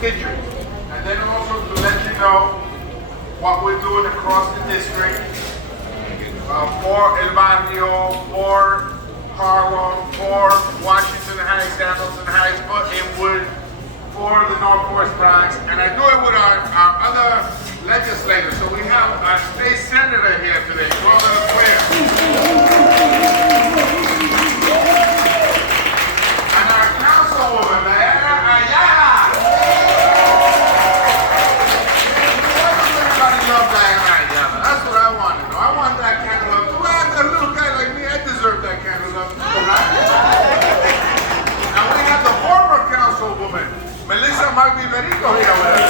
pictures. And then also to let you know what we're doing across the district for El Barrio, for Harlem, for Washington Heights, Hamilton Heights, for Inwood, for the North Forest Bronx, and I do it with our other legislators. So we have our state senator here today, Northern Affairs. And our councilwoman, Diana Ayala. Everybody loves Diana Ayala. That's what I want to know. I want that kind of love. Well, a little guy like me, I deserve that kind of love. Right? Now we have the former councilwoman, Melissa Marviverico here with us.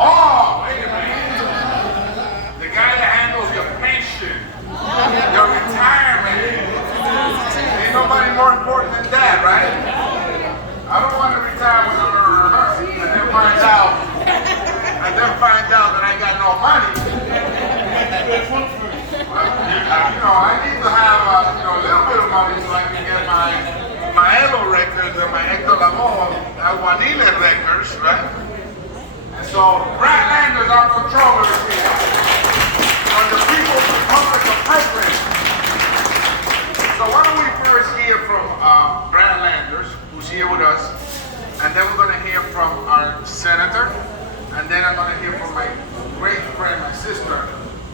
Oh, wait a minute. The guy that handles your pension, your retirement. Ain't nobody more important than that, right? I don't want to retire and then find out that I got no money. I need to have a little bit of money so I can get my Elo records and my Hector Lavoe Aguanile records, right? And so Brad Landers, our controller, is here on the People's Republic of Brooklyn. So why don't we first hear from Brad Landers, who's here with us, and then we're going to hear from our senator, and then I'm going to hear from my great friend, my sister,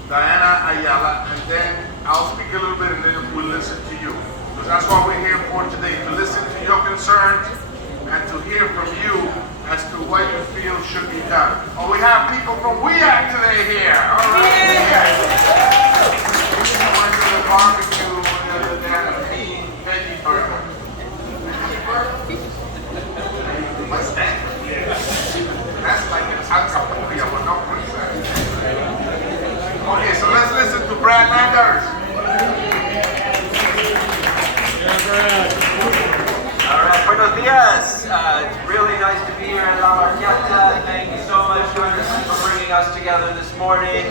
Diana Ayala, and then I'll speak a little bit and then we'll listen to you. Because that's what we're here for today, to listen to your concerns and to hear from you as to what you feel should be done. Oh, we have people from WEAC today here. All right. Yeah. I went to the barbecue the other day and a veggie burger. What's that? That's like an alcapurria with no grease. Okay, so let's listen to Brad Landers. All right, buenos dias. It's really nice to be here in La Marqueta. Thank you so much, Congressman, for bringing us together this morning.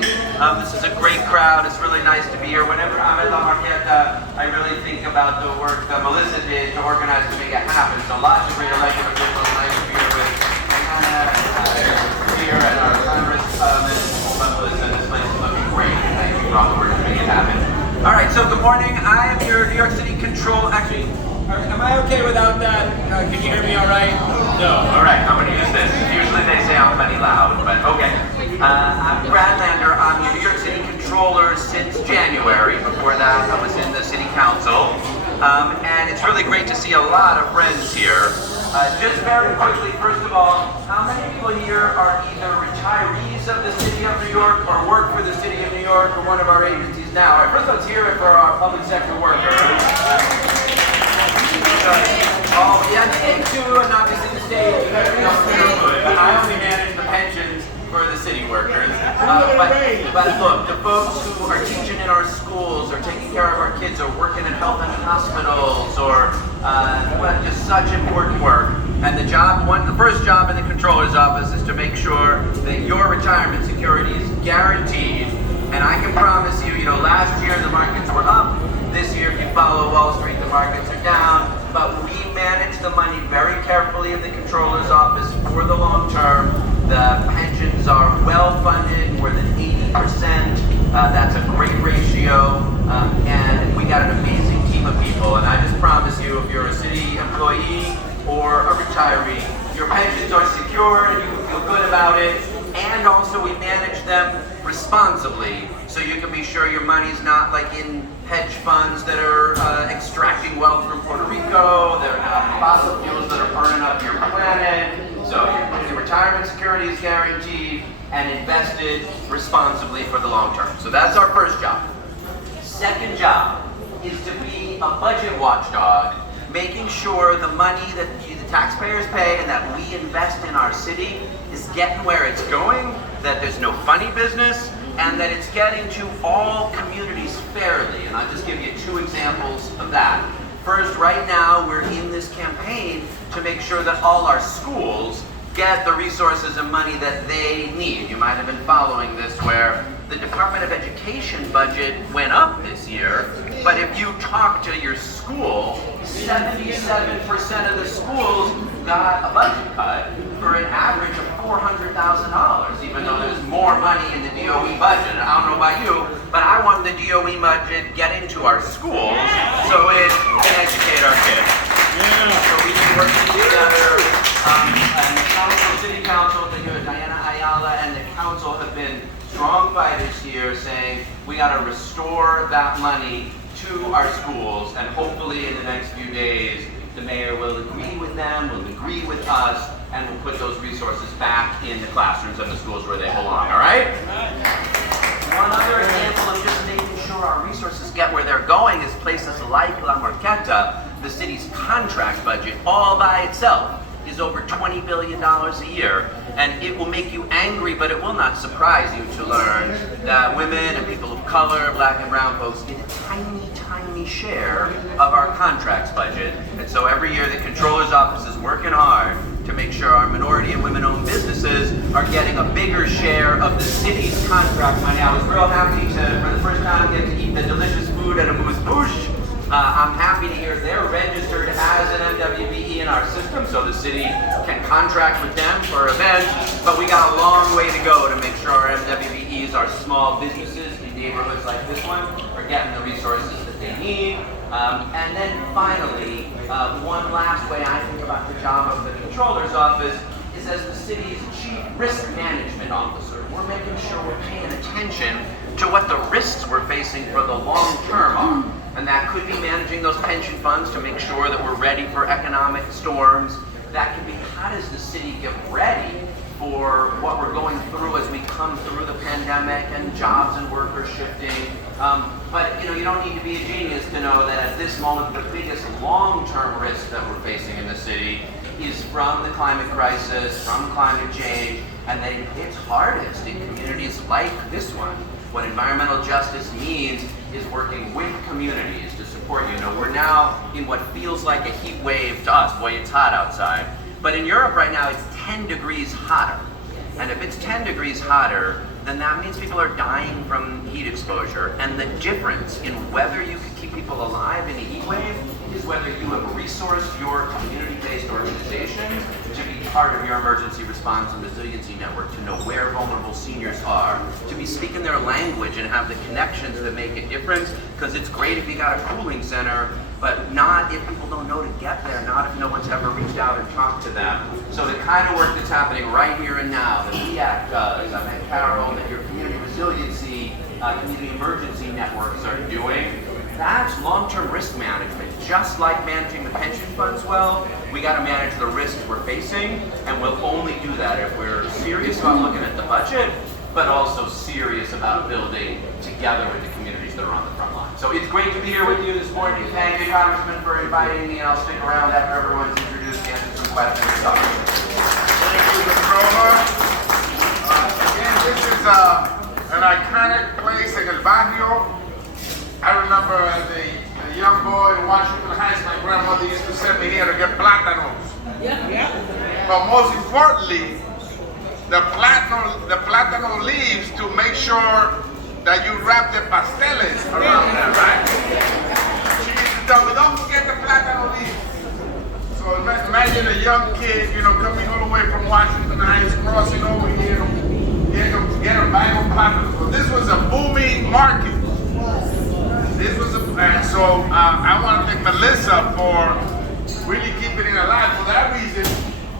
This is a great crowd. It's really nice to be here. Whenever I'm in La Marqueta, I really think about the work that Melissa did to organize to make it happen. So lots of re-elected officials, nice to be here with here at our Congress. Melissa, this place is looking great. Thank you for all the work to make it happen. All right, so good morning. I am your New York City control. Actually, am I okay without that? Can you hear me all right? No. All right, I'm going to use this. Usually they say I'm plenty loud, but okay. I'm Brad Lander. I'm the New York City controller since January. Before that, I was in the city council. And it's really great to see a lot of friends here. Just very quickly, first of all, how many people here are either retirees of the City of New York or work for the City of New York or one of our agencies now? All right, first let's hear it for our public sector workers. Oh, yeah, me too, and obviously the state, but I only manage the pensions for the city workers. But look, the folks who are teaching in our schools or taking care of our kids or working in health and hospitals or just such important work. And the first job in the controller's office is to make sure that your retirement security is guaranteed. And I can promise you, last year the markets were up. This year, if you follow Wall Street, the markets are down. But we manage the money very carefully in the controller's office for the long term. The pensions are well funded, more than 80%. That's a great ratio. And we got an amazing team of people. And I just promise you, if you're a city employee or a retiree, your pensions are secure and you can feel good about it. And also we manage them responsibly, so you can be sure your money's not like in hedge funds that are extracting wealth from Puerto Rico. They're not fossil fuels that are burning up your planet. So your retirement security is guaranteed and invested responsibly for the long term. So that's our first job. Second job is to be a budget watchdog, making sure the money that the taxpayers pay and that we invest in our city is getting where it's going, that there's no funny business, and that it's getting to all communities fairly. And I'll just give you 2 examples of that. First, right now, we're in this campaign to make sure that all our schools get the resources and money that they need. You might have been following this, where the Department of Education budget went up this year, But if you talk to your school, 77% of the schools got a budget cut for an average of $400,000, even though there's more money in the DOE budget. I don't know about you, but I want the DOE budget get into our schools so it can educate our kids. So we've been working together, and the council, city council, Diana Ayala and the council have been strong fighters here saying we got to restore that money to our schools, and hopefully in the next few days the mayor will agree with them, will agree with us, and will put those resources back in the classrooms and the schools where they belong, all right? One other example of just making sure our resources get where they're going is places like La Marqueta. The city's contract budget all by itself is over $20 billion a year, and it will make you angry, but it will not surprise you to learn that women and people of color, black and brown folks, get a tiny, tiny share of our contracts budget. And so every year the controller's office is working hard to make sure our minority and women-owned businesses are getting a bigger share of the city's contract money. I was real happy to, for the first time, get to eat the delicious food at a moose-bouche. I'm happy to hear they're registered as an MWBE in our system, so the city can contract with them for events, but we got a long way to go to make sure our MWBEs, our small businesses in neighborhoods like this one, are getting the resources that they need. And then finally, one last way I think about the job of the controller's office is as the city's chief risk management officer. We're making sure we're paying attention to what the risks we're facing for the long term are. And that could be managing those pension funds to make sure that we're ready for economic storms. That could be how does the city get ready for what we're going through as we come through the pandemic and jobs and workers shifting. But you don't need to be a genius to know that at this moment the biggest long-term risk that we're facing in the city is from the climate crisis, from climate change, and that it hits hardest in communities like this one. What environmental justice means is working with communities to support you. We're now in what feels like a heat wave to us. Boy, it's hot outside. But in Europe right now, it's 10 degrees hotter. And if it's 10 degrees hotter, then that means people are dying from heat exposure. And the difference in whether you can keep people alive in a heat wave is whether you have resourced your community-based organization to be part of your emergency response and resiliency network, to know where vulnerable seniors are, to be speaking their language and have the connections that make a difference, because it's great if you got a cooling center, but not if people don't know to get there, not if no one's ever reached out and talked to them. So the kind of work that's happening right here and now, that WEAC does, I met Carol, that your community resiliency, community emergency networks are doing, that's long-term risk management. Just like managing the pension funds well, we got to manage the risks we're facing, and we'll only do that if we're serious about looking at the budget, but also serious about building together with the communities that are on the front line. So it's great to be here with you this morning. Thank you, Congressman, for inviting me, and I'll stick around after everyone's introduced to answer some questions. Thank you, Controller. Again, this is an iconic place in El Barrio. I remember as a young boy in Washington Heights, my grandmother used to send me here to get plátanos. But most importantly, the plátano leaves to make sure that you wrap the pasteles around there, right? She used to tell me, don't forget the plátano leaves. So imagine a young kid, coming all the way from Washington Heights, crossing over here to get a bag of plátanos. So this was a booming market. I want to thank Melissa for really keeping it alive. For that reason,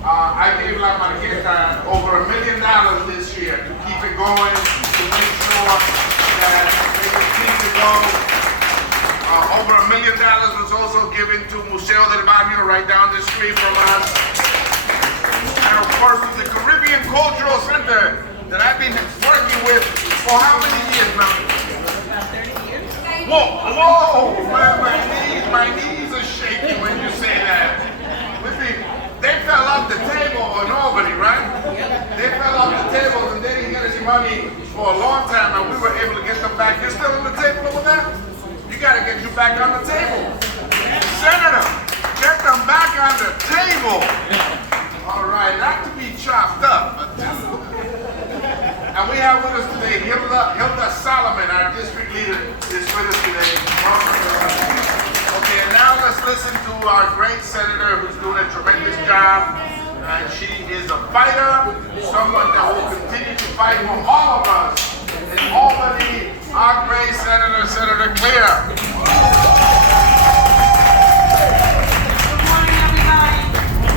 I gave La Marqueta over $1 million this year to keep it going, to make sure that they continue to go. Over $1 million was also given to Museo del Barrio right down the street from us. And of course, with the Caribbean Cultural Center that I've been working with for how many years now? About 30 years. Whoa, my knees are shaking when you say that. Listen, they fell off the table in Albany, right? They fell off the tables and they didn't get any money for a long time, and we were able to get them back. You're still on the table over there? You gotta get you back on the table. Senator, get them back on the table. All right, not to be chopped up, but and we have with us today Hilda Solomon, our district leader, is with us today. Welcome. listen to our great senator who's doing a tremendous job. And she is a fighter, someone that will continue to fight for all of us. In Albany, our great senator, Senator Claire. Good morning, everybody.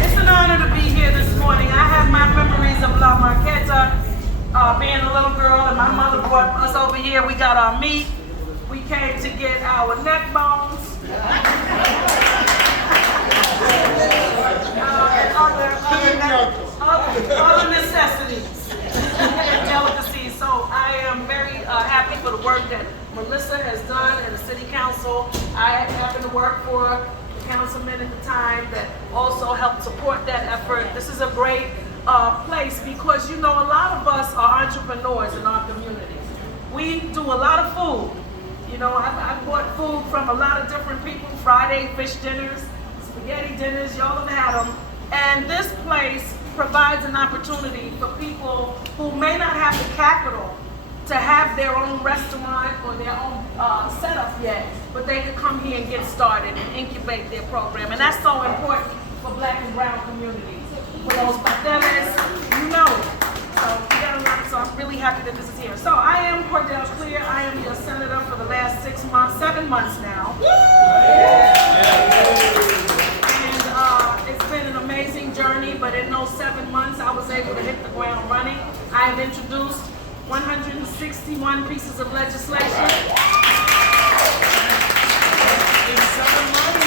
It's an honor to be here this morning. I have my memories of La Marqueta, being a little girl, and my mother brought us over here. We got our meat. We came to get our neck bones. And other necessities and delicacies. So I am very happy for the work that Melissa has done in the city council. I happen to work for the councilman at the time that also helped support that effort. This is a great place because, you know, a lot of us are entrepreneurs in our community. We do a lot of food. You know, I bought food from a lot of different people, Friday fish dinners, spaghetti dinners, y'all have had them. And this place provides an opportunity for people who may not have the capital to have their own restaurant or their own setup yet, but they could come here and get started and incubate their program. And that's so important for Black and brown communities. For those pasteles, you know it. So we got a lot, so I'm really happy that this is here. So I am Cordell Clear. I am your senator for the last 7 months now. And it's been an amazing journey, but in those 7 months, I was able to hit the ground running. I have introduced 161 pieces of legislation. In 7 months?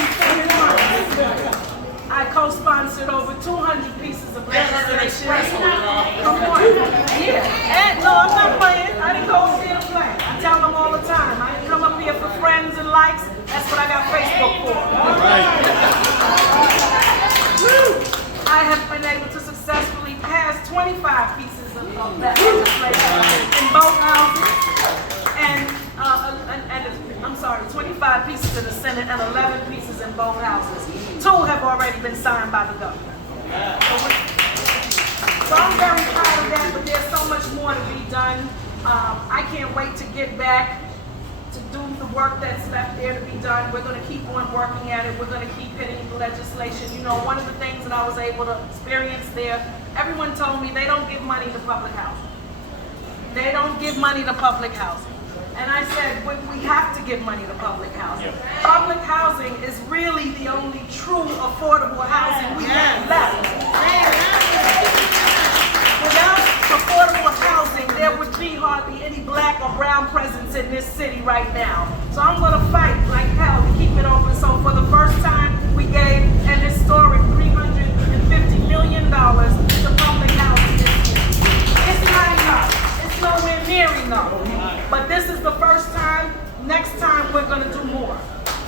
I co-sponsored over 200 pieces of legislation. Come on. Yeah. And no, I'm not playing. I didn't go over here to play. I tell them all the time. I didn't come up here for friends and likes. That's what I got Facebook for. I have been able to successfully pass 25 pieces of that legislation in both houses. And 25 pieces in the Senate and 11 pieces in both houses. 2 have already been signed by the governor. So I'm very proud of that, but there's so much more to be done. I can't wait to get back to do the work that's left there to be done. We're going to keep on working at it. We're going to keep hitting the legislation. You know, one of the things that I was able to experience there, everyone told me they don't give money to public housing. They don't give money to public housing. And I said, we have to give money to public housing. Public housing is really the only true affordable housing we have left. Without affordable housing, there would be hardly any Black or brown presence in this city right now. So I'm going to fight like hell to keep it open. So for the first time, we gave an historic $350 million to public housing this year. It's not enough. It's nowhere near enough. But this is the first time. Next time we're going to do more,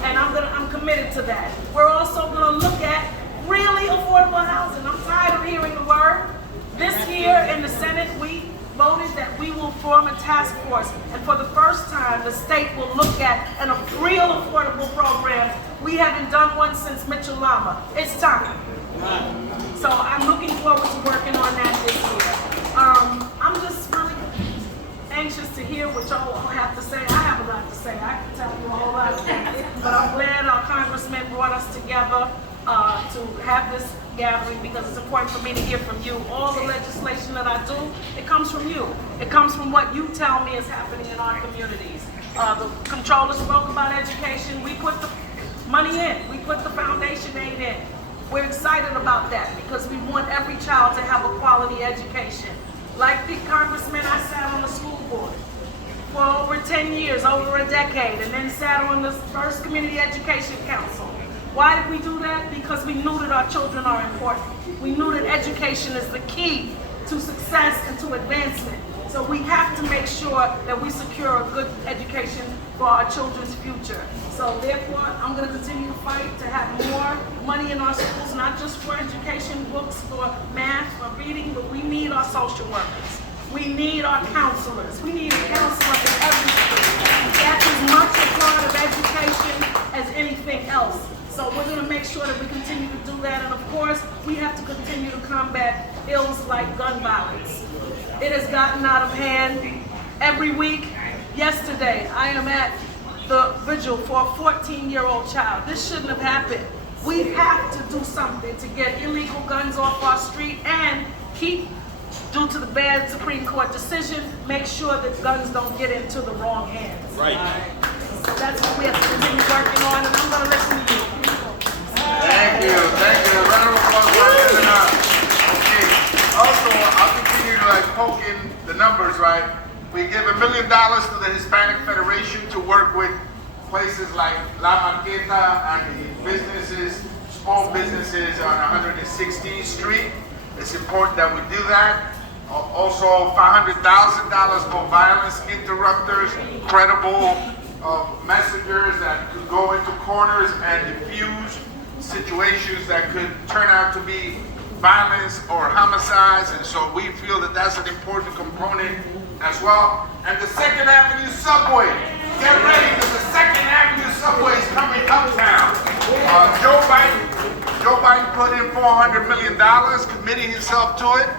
and I'm committed to that. We're also going to look at really affordable housing. I'm tired of hearing the word. This year in the Senate, we voted that we will form a task force, and for the first time, the state will look at a real affordable program. We haven't done one since Mitchell Lama. It's time. So I'm looking forward to working on that this year. I'm just really anxious to hear what y'all have to say. I have a lot to say. I can tell you a whole lot of things. But I'm glad our congressman brought us together to have this gathering because it's important for me to hear from you. All the legislation that I do, it comes from you. It comes from what you tell me is happening in our communities. The controller spoke about education. We put the money in. We put the foundation aid in. We're excited about that because we want every child to have a quality education. Like the congressman, I sat on the school board for over 10 years, over a decade, and then sat on the first Community Education Council. Why did we do that? Because we knew that our children are important. We knew that education is the key to success and to advancement. So we have to make sure that we secure a good education for our children's future. So therefore, I'm going to continue to fight to have more money in our schools, not just for education, books, for math, for reading, but we need our social workers. We need our counselors. We need a counselor in every school. That's as much a part of education as anything else. So we're going to make sure that we continue to do that. And of course, we have to continue to combat ills like gun violence. It has gotten out of hand every week. Yesterday, I am at the vigil for a 14-year-old child. This shouldn't have happened. We have to do something to get illegal guns off our street and keep, due to the bad Supreme Court decision, make sure that guns don't get into the wrong hands. Right. So that's what we have to continue working on, and I'm going to listen to you. Thank you. Round of applause for our Okay. Also, I'll continue to poke in the numbers, right? We give $1 million to the Hispanic Federation to work with places like La Marqueta and the businesses, small businesses on 116th Street. It's important that we do that. Also, $500,000 for violence interrupters, credible messengers that could go into corners and diffuse situations that could turn out to be violence or homicides, and so we feel that that's an important component as well. And the 2nd Avenue subway, get ready because the 2nd Avenue subway is coming uptown. Joe Biden put in $400 million, committing himself to it,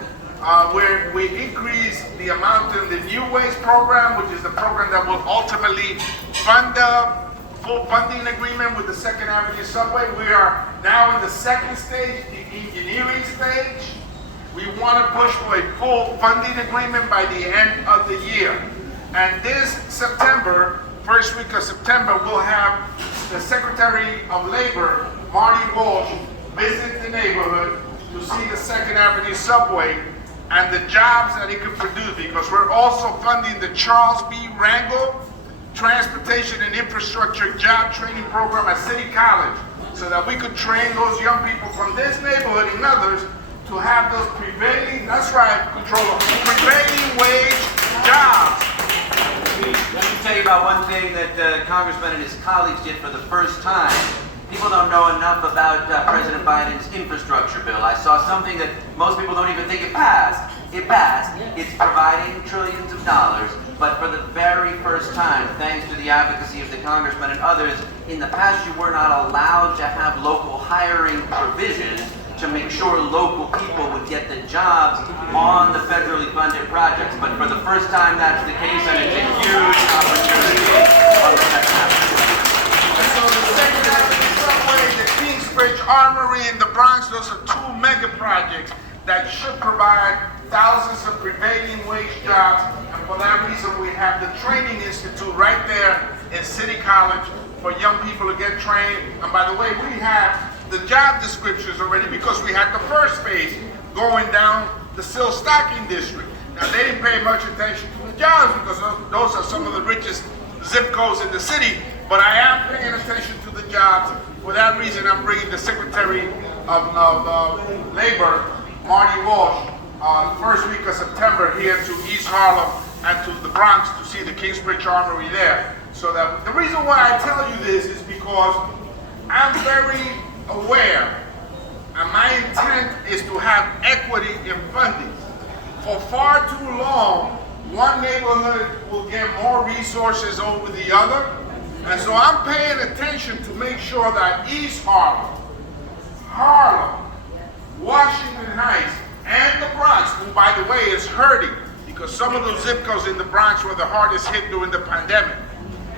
where we increase the amount in the New Ways program, which is the program that will ultimately fund the full funding agreement with the 2nd Avenue subway. We are now in the 2nd stage, the engineering stage. We want to push for a full funding agreement by the end of the year. And this September, first week of September, we'll have the Secretary of Labor, Marty Walsh, visit the neighborhood to see the 2nd Avenue subway and the jobs that it could produce, because we're also funding the Charles B. Rangel Transportation and Infrastructure Job Training Program at City College, so that we could train those young people from this neighborhood and others to have those prevailing, that's right, controller, prevailing wage jobs. Let me tell you about one thing that the Congressman and his colleagues did for the first time. People don't know enough about President Biden's infrastructure bill. I saw something that most people don't even think it passed. It passed. It's providing trillions of dollars. But for the very first time, thanks to the advocacy of the congressman and others, in the past you were not allowed to have local hiring provisions to make sure local people would get the jobs on the federally funded projects. But for the first time, that's the case, and it's a huge opportunity on the 2nd Avenue. And so the 2nd Avenue subway, the Kingsbridge Armory in the Bronx, those are 2 mega projects that should provide thousands of prevailing wage jobs. And for that reason, we have the Training Institute right there in City College for young people to get trained. And by the way, we have the job descriptions already, because we had the first phase going down the Silk Stocking District. Now, they didn't pay much attention to the jobs because those are some of the richest zip codes in the city, but I am paying attention to the jobs. For that reason, I'm bringing the Secretary of Labor, Marty Walsh, first week of September here to East Harlem and to the Bronx to see the Kingsbridge Armory there. So that the reason why I tell you this is because I'm very aware, and my intent is to have equity in funding. For far too long, one neighborhood will get more resources over the other, and so I'm paying attention to make sure that East Harlem, Washington Heights, and the Bronx, who by the way is hurting because some of those zip codes in the Bronx were the hardest hit during the pandemic,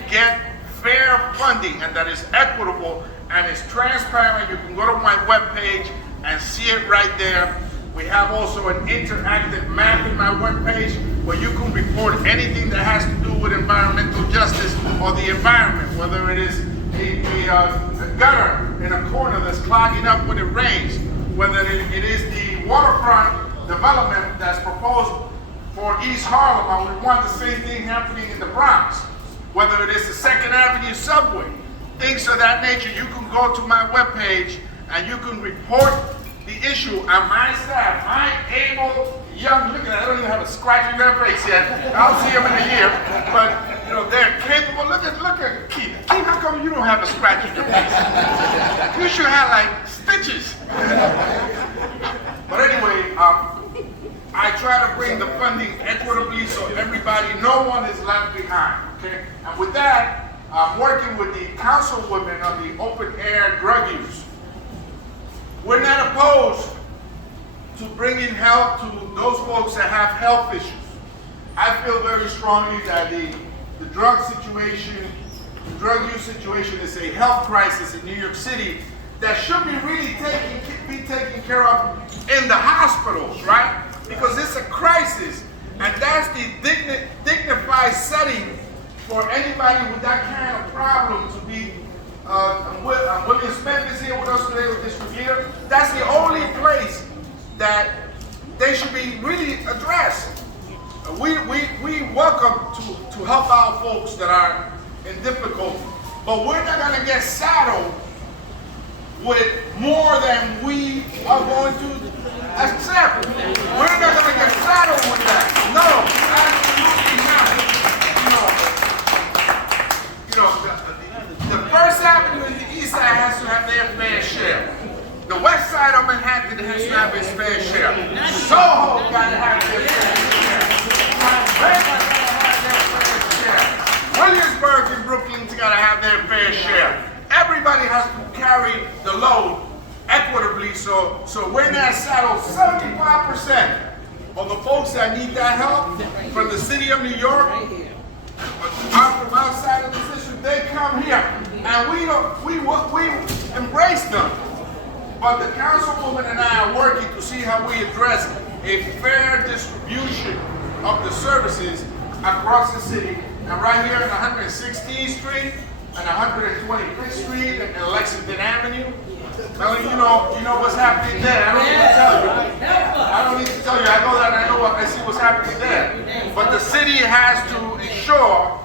get fair funding, and that is equitable and it's transparent. You can go to my webpage and see it right there. We have also an interactive map in my webpage where you can report anything that has to do with environmental justice or the environment, whether it is a gutter in a corner that's clogging up when it rains, whether it is the waterfront development that's proposed for East Harlem, and we want the same thing happening in the Bronx, whether it is the 2nd Avenue subway, things of that nature. You can go to my webpage and you can report the issue. And my staff, my able young, look at that, I don't even have a scratch in their face yet. I'll see them in a year, but you know, they're capable. Look at Keith. Keith, how come you don't have a scratch in your face? You should have like stitches. But anyway, I try to bring the funding equitably so everybody, no one is left behind, okay? And with that, I'm working with the councilwomen on the open air drug use. We're not opposed to bringing help to those folks that have health issues. I feel very strongly that the drug situation drug use situation is a health crisis in New York City that should be really taken care of in the hospitals, right? Because it's a crisis, and that's the dignified setting for anybody with that kind of problem to be. William Smith is here with us today with this review. That's the only place that they should be really addressed. We welcome to help out folks that are in difficulty, but we're not going to get saddled with more than we are going to accept. We're not going to get saddled with that. No, absolutely not. The First Avenue and the East Side has to have their fair share. The West Side of Manhattan has to have its fair share. Soho got to have their fair share. Williamsburg and Brooklyn's got to have their fair share. Everybody has to carry the load equitably, so we're not saddled. 75% of the folks that need that help from the city of New York, from outside of the system, they come here, and we embrace them. But the councilwoman and I are working to see how we address a fair distribution of the services across the city. And right here on 116th Street and 125th Street and Lexington Avenue, Melanie, you know what's happening there. I don't need to tell you. I don't need to tell you. I know that. I see what's happening there. But the city has to ensure,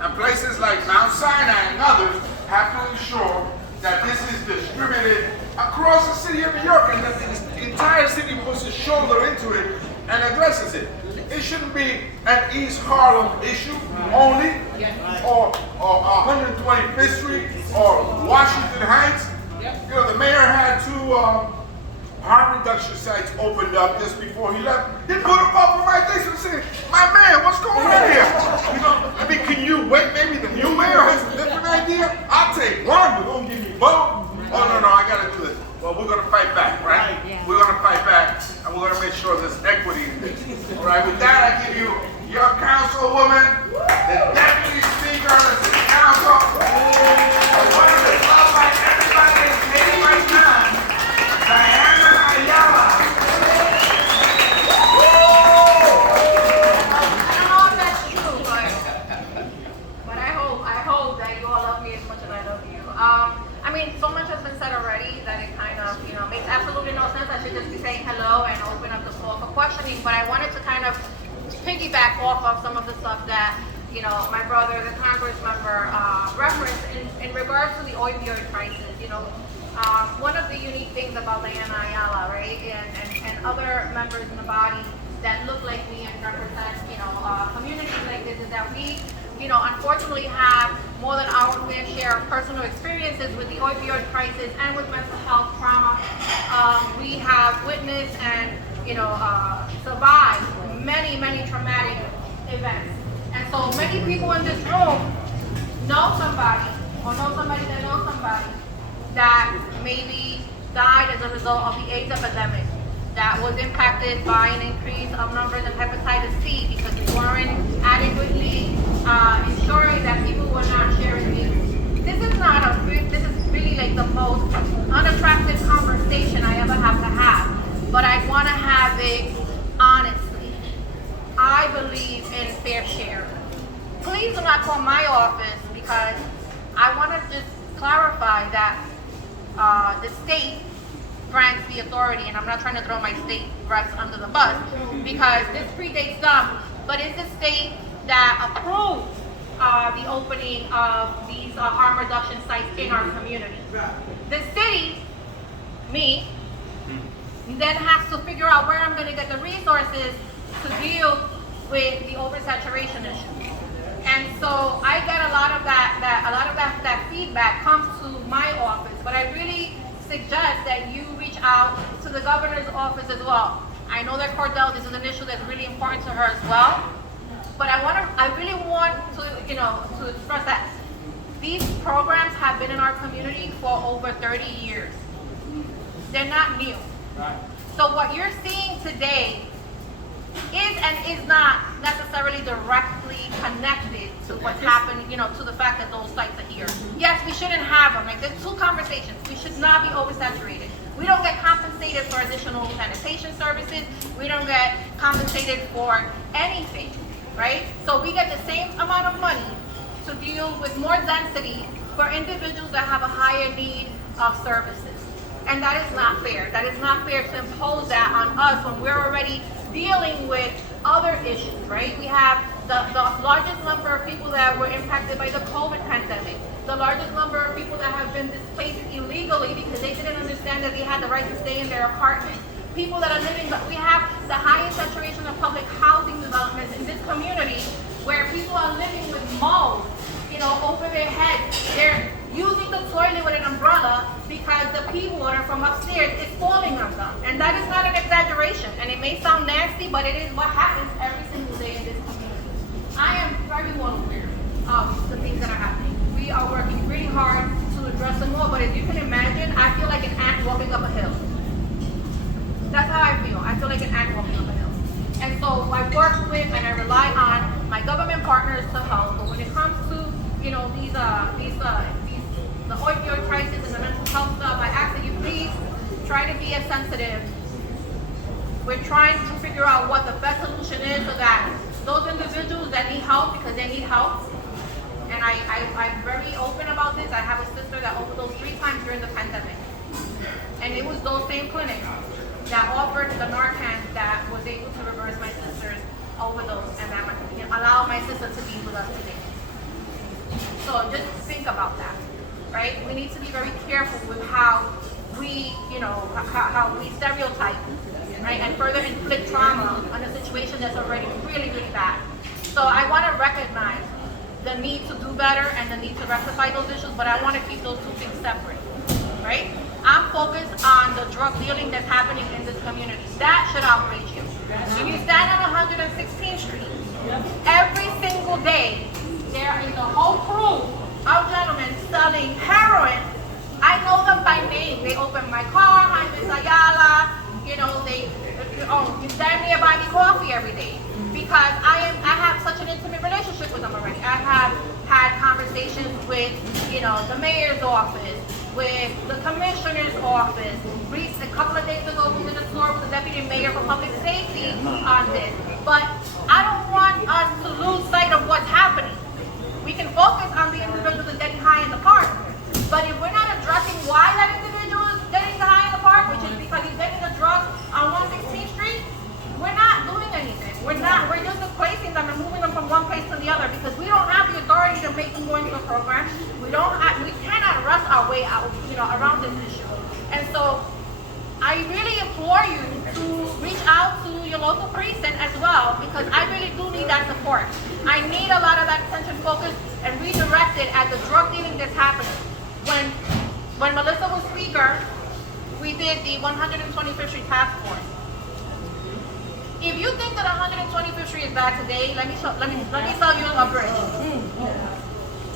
and places like Mount Sinai and others have to ensure that this is distributed across the city of New York, and that the entire city puts its shoulder into it and addresses it. It shouldn't be an East Harlem issue only, or 125th Street, or Washington Heights. You know, the mayor had 2 harm reduction sites opened up just before he left. He put them up for my things and said, "My man, what's going on here?" You know, I mean, can you wait? Maybe the new mayor has a different idea. I'll take one, but don't give me both. Oh no, I gotta do this. Well, we're gonna fight back, right? We're gonna fight back, and we're gonna make sure there's equity in this. All right. With that, I give you your councilwoman, the deputy speaker of the city council, the one of the club like everybody is hating right now, Diana Ayala. I don't know if that's true, but I hope that you all love me as much as I love you. I mean, so much has been said already that it kind of, makes absolutely no sense. I should just be saying hello and open up the floor for questioning. But I wanted to kind of piggyback off of some of the stuff that, my brother, the Congress member, referenced in regards to the opioid crisis. One of the unique things about Diana Ayala, right, and other members in the body that look like me and represent, communities like this is that we, unfortunately have more than our fair share of personal experiences with the opioid crisis and with mental health trauma. We have witnessed and, survived many, many traumatic events. And so many people in this room know somebody or know somebody that knows somebody that maybe died as a result of the AIDS epidemic, that was impacted by an increase of numbers of hepatitis C because we weren't adequately ensuring that people were not sharing needles. This is really like the most unattractive conversation I ever have to have, but I want to have it honestly. I believe in fair share. Please do not call my office because I want to just clarify that the state grants the authority, and I'm not trying to throw my state reps under the bus because this predates them, but it's the state that approved the opening of these harm reduction sites in our community. The city, me, then has to figure out where I'm going to get the resources to deal with the oversaturation issue. And so I get a lot of that feedback comes to my office, but I really suggest that you reach out to the governor's office as well. I know that Cordell, this is an issue that's really important to her as well, but I really want to, to express that these programs have been in our community for over 30 years. They're not new. So what you're seeing today is and is not necessarily directly connected to what's happened, to the fact that those sites are here. Yes, we shouldn't have them. Like, there's two conversations. We should not be oversaturated. We don't get compensated for additional sanitation services. We don't get compensated for anything, right? So we get the same amount of money to deal with more density for individuals that have a higher need of services. And that is not fair. That is not fair to impose that on us when we're already dealing with other issues, right? We have the largest number of people that were impacted by the COVID pandemic, the largest number of people that have been displaced illegally because they didn't understand that they had the right to stay in their apartments, people that are living, but we have the highest saturation of public housing developments in this community where people are living with mold, over their heads. They're using the toilet with an umbrella because the pee water from upstairs is falling on them. And that is not an exaggeration. And it may sound nasty, but it is what happens every single day in this community. I am very well aware of the things that are happening. We are working really hard to address them all, but as you can imagine, I feel like an ant walking up a hill. That's how I feel. I feel like an ant walking up a hill. And so I work with and I rely on my government partners to help. But when it comes to the opioid crisis and the mental health stuff, I ask that you please try to be as sensitive. We're trying to figure out what the best solution is so that those individuals that need help because they need help, and I'm very open about this. I have a sister that overdosed 3 times during the pandemic. And it was those same clinics that offered the Narcan that was able to reverse my sister's overdose and that allowed my sister to be with us today. So just think about that, right? We need to be very careful with how we, how we stereotype, right? And further inflict trauma on a situation that's already really, really bad. So I want to recognize the need to do better and the need to rectify those issues, but I want to keep those two things separate, right? I'm focused on the drug dealing that's happening in this community. That should outrage you. When you stand on 116th Street, every single day, there is a whole crew of gentlemen selling heroin. I know them by name. They open my car, hi Miss Ayala, they damn near buy me coffee every day. Because I have such an intimate relationship with them already. I have had conversations with, the mayor's office, with the commissioner's office. A couple of days ago, we was in a store with the deputy mayor for public safety on this. But I don't want us to lose sight of what's happening. We can focus on the individual that's getting high in the park. But if we're not addressing why that individual is getting high in the park, which is because he's getting the drugs on 116th Street, we're not doing anything. We're just displacing them and moving them from one place to the other because we don't have the authority to make them go into a program. We cannot rush our way out, around this issue. And so I really implore you to reach out to your local precinct as well because I really do need that support. I need a lot of that attention focused and redirected at the drug dealing that's happening. When Melissa was speaker, we did the 125th Street Task Force. If you think that 125th Street is bad today, let me tell you a bridge.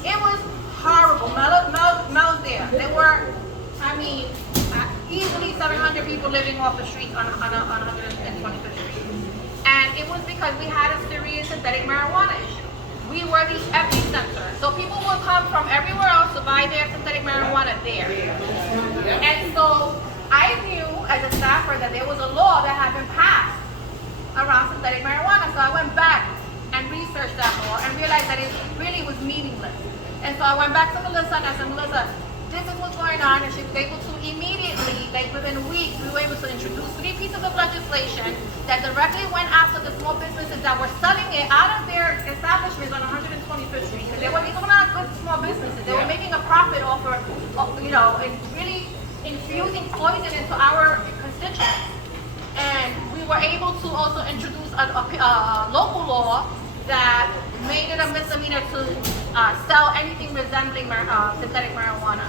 It was horrible. Mel's there. There were, easily 700 people living off the street on 125th Street. And it was because we had a serious synthetic marijuana issue. We were the epicenter. So people would come from everywhere else to buy their synthetic marijuana there. And so I knew as a staffer that there was a law that had been passed around synthetic marijuana. So I went back and researched that law and realized that it really was meaningless. And so I went back to Melissa and I said, Melissa, this is what's going on. And she was able to immediately, within a week, we were able to introduce 3 pieces of legislation that directly went after the small businesses that were selling it out of their establishments on 125th Street. Because these were not good small businesses. They were making a profit off of, and really infusing poison into our constituents. And we were able to also introduce a local law that made it a misdemeanor to sell anything resembling synthetic marijuana.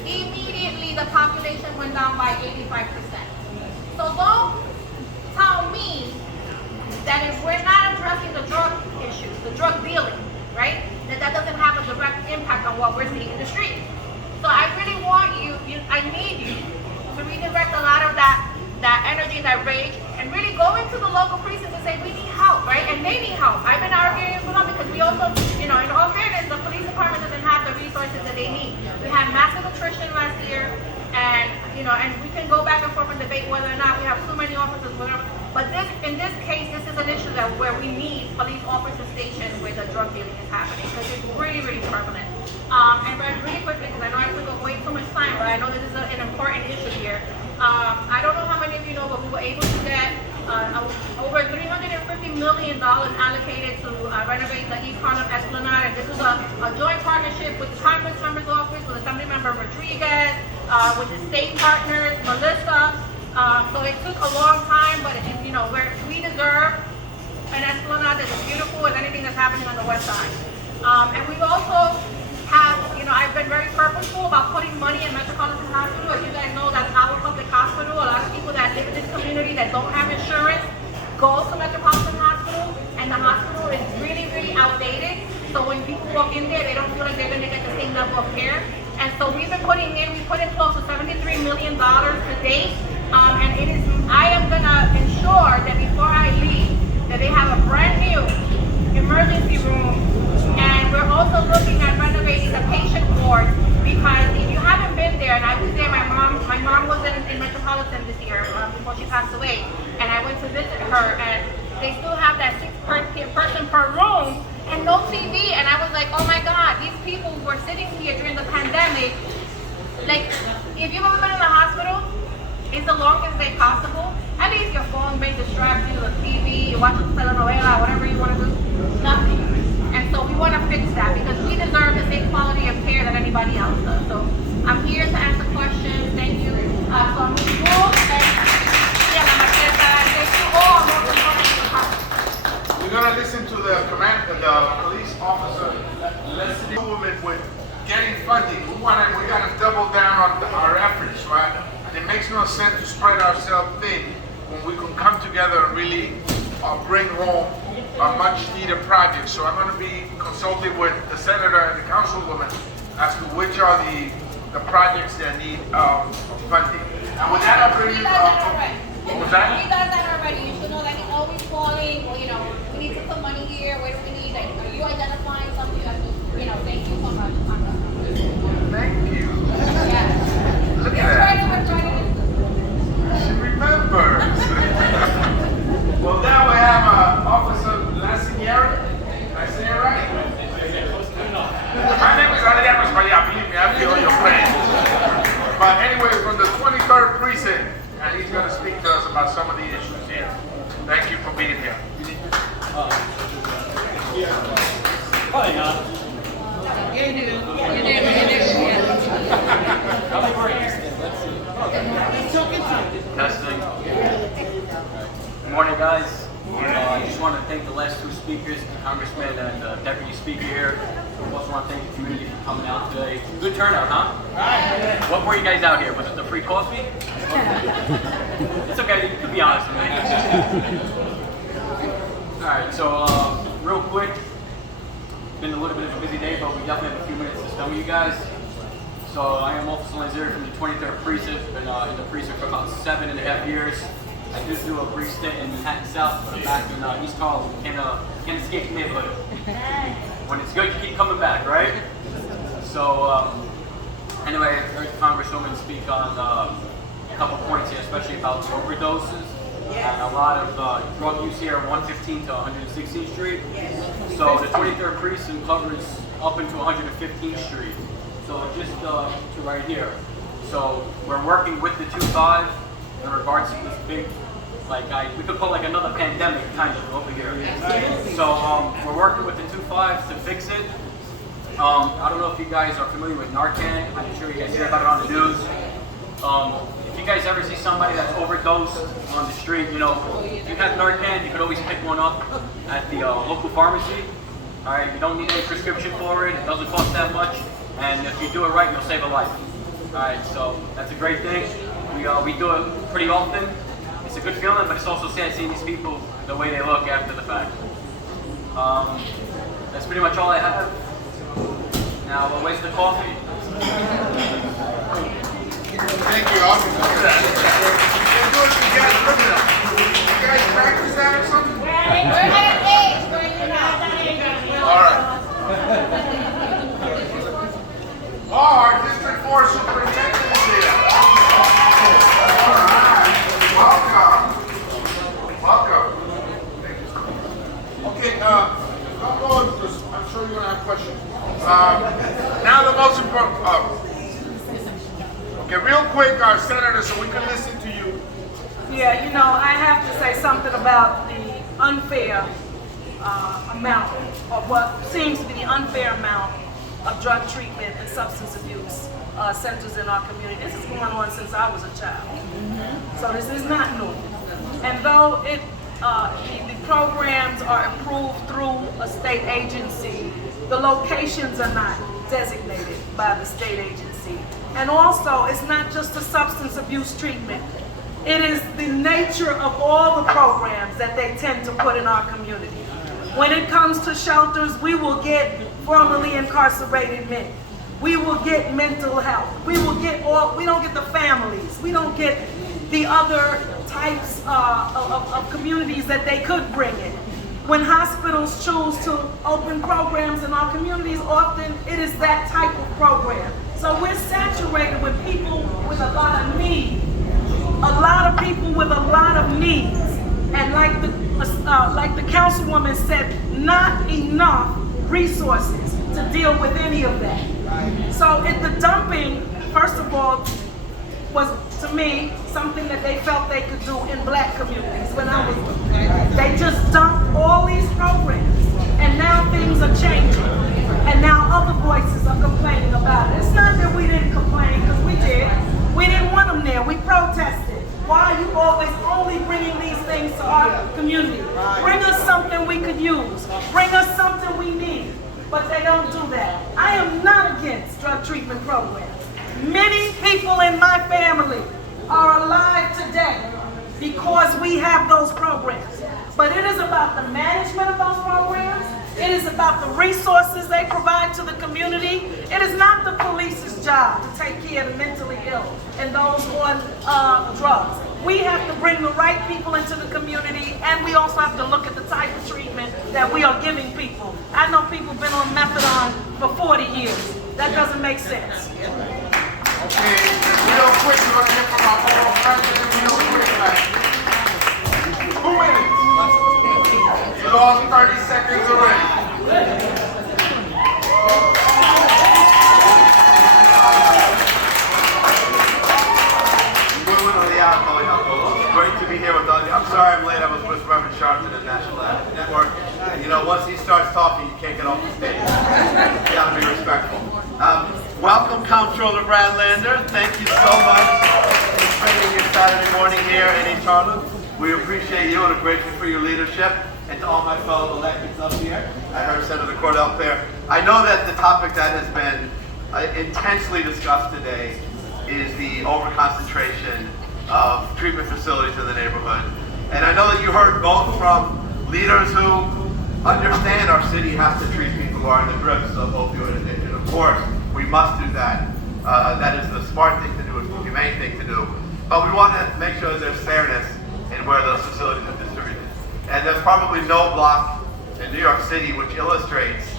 Immediately the population went down by 85%. So don't tell me that if we're not addressing the drug issues, the drug dealing, right, that doesn't have a direct impact on what we're seeing in the street. So I really want I need you to redirect a lot of that energy, that rage, and really go into the local precincts and say, we need help, right? And they need help. I've been arguing with them because we also, you know, in all fairness, the police department doesn't have the resources that they need. We had massive attrition last year, and, you know, and we can go back and forth and debate whether or not we have too many officers, whatever. But in this case, this is an issue that where we need police officers stationed where the drug dealing is happening, because it's really, really prevalent. And really quickly, because I know I took up way too much time, but I know this is an important issue here. I don't know how many of you know, but we were able to get over $350 million allocated to renovate the East Harlem Esplanade. And this is a joint partnership with the Congress member's office, with Assemblymember Rodriguez, with the state partners, Melissa. So it took a long time, but you know, we deserve an Esplanade that's as beautiful as anything that's happening on the west side. And we also have, you know, I've been very purposeful about putting money in Metropolitan Hospital. As you guys know, that's our public hospital. A lot of people that live in this community that don't have insurance go to Metropolitan Hospital, and the hospital is really, really outdated. So when people walk in there, they don't feel like they're going to get the same level of care. And so we put in close to $73 million to date. And I am going to ensure that before I leave, that they have a brand new emergency room. And we're also looking at renovating the patient ward, because if you haven't been there, and I was there, my mom was in Metropolitan this year before she passed away, and I went to visit her, and they still have that 6-person per room and no TV, and I was like, oh my God, these people who were sitting here during the pandemic, like, if you've ever been in the hospital, it's the longest day possible. At least your phone may distract you, the TV, you watch a telenovela, whatever you want to do, nothing. And so we want to fix that, because we deserve the same quality of care that anybody else does. So I'm here to answer questions. Thank you. So I'm going to move. Thank you all. We're gonna listen to the police officer, Leslie woman with getting funding. We gotta double down on our efforts, right? And it makes no sense to spread ourselves thin when we can come together and really bring home a much needed project. So I'm going to be consulting with the senator and the councilwoman as to which are the projects that need funding. And with that, I'll bring you. What was that? He does that already. You should know that he's always calling. Well, you know, we need to put money here. Where do we need? Like, are you identifying something? You know, thank you so much. Thank you. Yeah. Look at that. She remembers. Well, now we have Officer Lassinieri. Did I say it right? My name is Adriano Espaillat. Believe me, I feel your pain. But anyway, from the 23rd precinct, and he's going to speak to us about some of the issues here. Thank you for being here. Probably not. You do. Testing. Good morning, guys. I just want to thank the last two speakers, the Congressman and the Deputy Speaker here. I also want to thank the community for coming out today. Good turnout, huh? What were you guys out here? Was it the free coffee? It's okay, you can be honest with me. Alright, so real quick, been a little bit of a busy day, but we definitely have a few minutes to spend with you guys. So I am Officer Lanzeri from the 23rd Precinct. Been in the precinct for about 7.5 years. I did do a brief stint in Manhattan South, but I'm back in East Harlem. Can't escape the neighborhood. When it's good, you keep coming back, right? So anyway, I heard the Congresswoman speak on a couple points here, especially about overdoses. And a lot of drug use here on 115 to 116th Street. So the 23rd Precinct covers up into 115th Street. So just to right here. So we're working with the 2-5 in regards to this big, we could call like another pandemic kind of over here. So we're working with the 2-5 to fix it. I don't know if you guys are familiar with Narcan. I'm sure you guys hear about it on the news. If you guys ever see somebody that's overdosed on the street, you know, if you have Narcan, you could always pick one up at the local pharmacy. All right, you don't need any prescription for it. It doesn't cost that much. And if you do it right, you'll save a life. All right, so that's a great thing. We do it pretty often. It's a good feeling, but it's also sad seeing these people the way they look after the fact. That's pretty much all I have. Now, where's the coffee? Thank you, officer. Look at that. You can do it together. Look at that. Senator, something? We're at age, but you know. All right. Our District 4 Superintendent is here. All right. Welcome. Welcome. Okay, I'm going because I'm sure you're going to have questions. Now the most important, okay, real quick, our Senator, so we can listen to you. Yeah, you know, I have to say something about the unfair amount, or what seems to be the unfair amount of drug treatment and substance abuse centers in our community. This is going on since I was a child. So this is not new. And though the programs are approved through a state agency, the locations are not designated by the state agency. And also, it's not just the substance abuse treatment. It is the nature of all the programs that they tend to put in our community. When it comes to shelters, we will get formerly incarcerated men. We will get mental health. We don't get the families. We don't get the other types of communities that they could bring in. When hospitals choose to open programs in our communities, often it is that type of program. So we're saturated with people with a lot of needs. A lot of people with a lot of needs. And like the councilwoman said, not enough resources to deal with any of that. So the dumping, first of all, was to me something that they felt they could do in black communities when I was little. They just dumped all these programs, and now things are changing, and now other voices are complaining about it. It's not that we didn't complain, because we did. We didn't want them there. We protested. Why are you always only bringing these things to our community? Bring us something we could use. Bring us something we need. But they don't do that. I am not against drug treatment programs. Many people in my family are alive today because we have those programs. But it is about the management of those programs. It is about the resources they provide to the community. It is not the police's job to take care of the mentally ill and those on drugs. We have to bring the right people into the community, and we also have to look at the type of treatment that we are giving people. I know people have been on methadone for 40 years. That doesn't make sense. Okay, real quick, we're going to hear from our former president, real quick, like, 2 minutes. You lost 30 seconds already. Great to be here with all you. I'm sorry I'm late. I was with Reverend Sharpton at National Network. And you know, once he starts talking, you can't get off the stage. You gotta be respectful. Welcome, Comptroller Brad Lander. Thank you so much for spending your Saturday morning here in East Harlem. We appreciate you and are grateful for your leadership. And to all my fellow electeds up here, I heard Senator Cordell there. I know that the topic that has been intensely discussed today is the overconcentration of treatment facilities in the neighborhood. And I know that you heard both from leaders who understand our city has to treat people who are in the grips of opioid addiction. Of course, we must do that. That is the smart thing to do, it's the humane thing to do. But we want to make sure that there's fairness in where those facilities are distributed. And there's probably no block in New York City which illustrates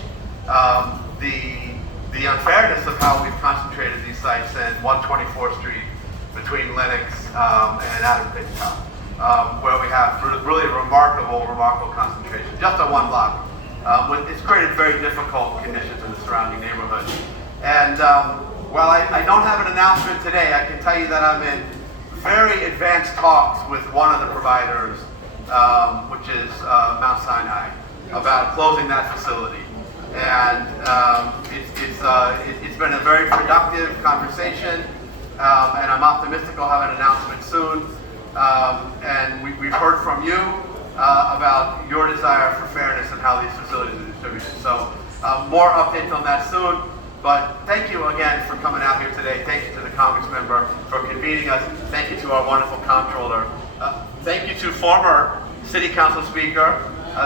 the unfairness of how we've concentrated these sites in 124th Street between Lenox and Adams Pitchcott, where we have really remarkable concentration, just on one block. It's created very difficult conditions in the surrounding neighborhood. And while I don't have an announcement today, I can tell you that I'm in very advanced talks with one of the providers, which is Mount Sinai, about closing that facility. And it's been a very productive conversation. And I'm optimistic I'll have an announcement soon. And we've heard from you about your desire for fairness and how these facilities are distributed. So more updates on that soon. But thank you again for coming out here today. Thank you to the Congressmember for convening us. Thank you to our wonderful Comptroller. Thank you to former City Council Speaker,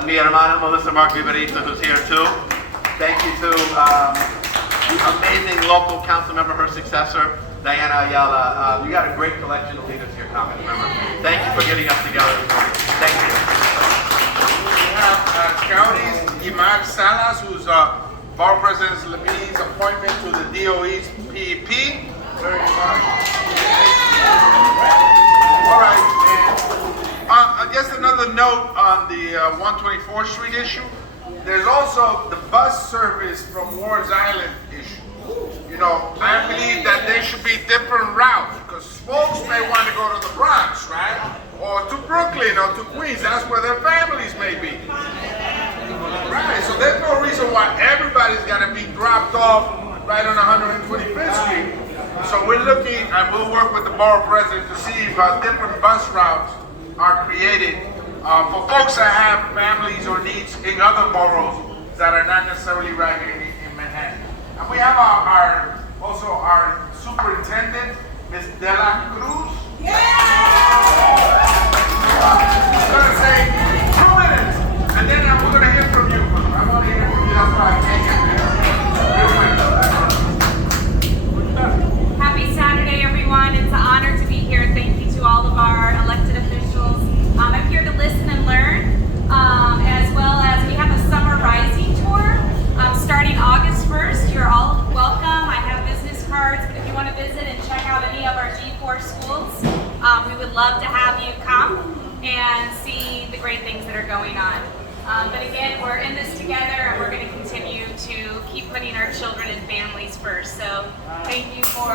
mi hermana Melissa Mark Viverito, who's here too. Thank you to amazing local council member, her successor, Diana Ayala. You got a great collection of leaders here, Congressmember. Thank you for getting us together. Thank you. County's Imad Salas, who's Borough President Levine's appointment to the DOE's PEP. Very much. All right, and I guess another note on the 124th Street issue. There's also the bus service from Ward's Island issue. You know, I believe that there should be different routes because folks may want to go to the Bronx, right? Or to Brooklyn or to Queens. That's where their families may be. Right, so there's no reason why everybody's got to be dropped off right on 125th Street. So we're looking, and we'll work with the borough president to see if different bus routes are created for folks that have families or needs in other boroughs that are not necessarily right here in Manhattan. And we have also our superintendent, Ms. De La Cruz. I'm going to say 2 minutes, and then we're going to hear from you. I want to hear from you, that's why I can't get there. Happy Saturday, everyone. It's an honor to be here. Thank you to all of our elected officials. I'm here to listen and learn, as well as we have a summer rising tour starting August 1st. You're all welcome. I have business cards, but if you want to visit and check out any of our G4 schools, we would love to have you come and see the great things that are going on. But again, we're in this together and we're going to continue to keep putting our children and families first. So thank you for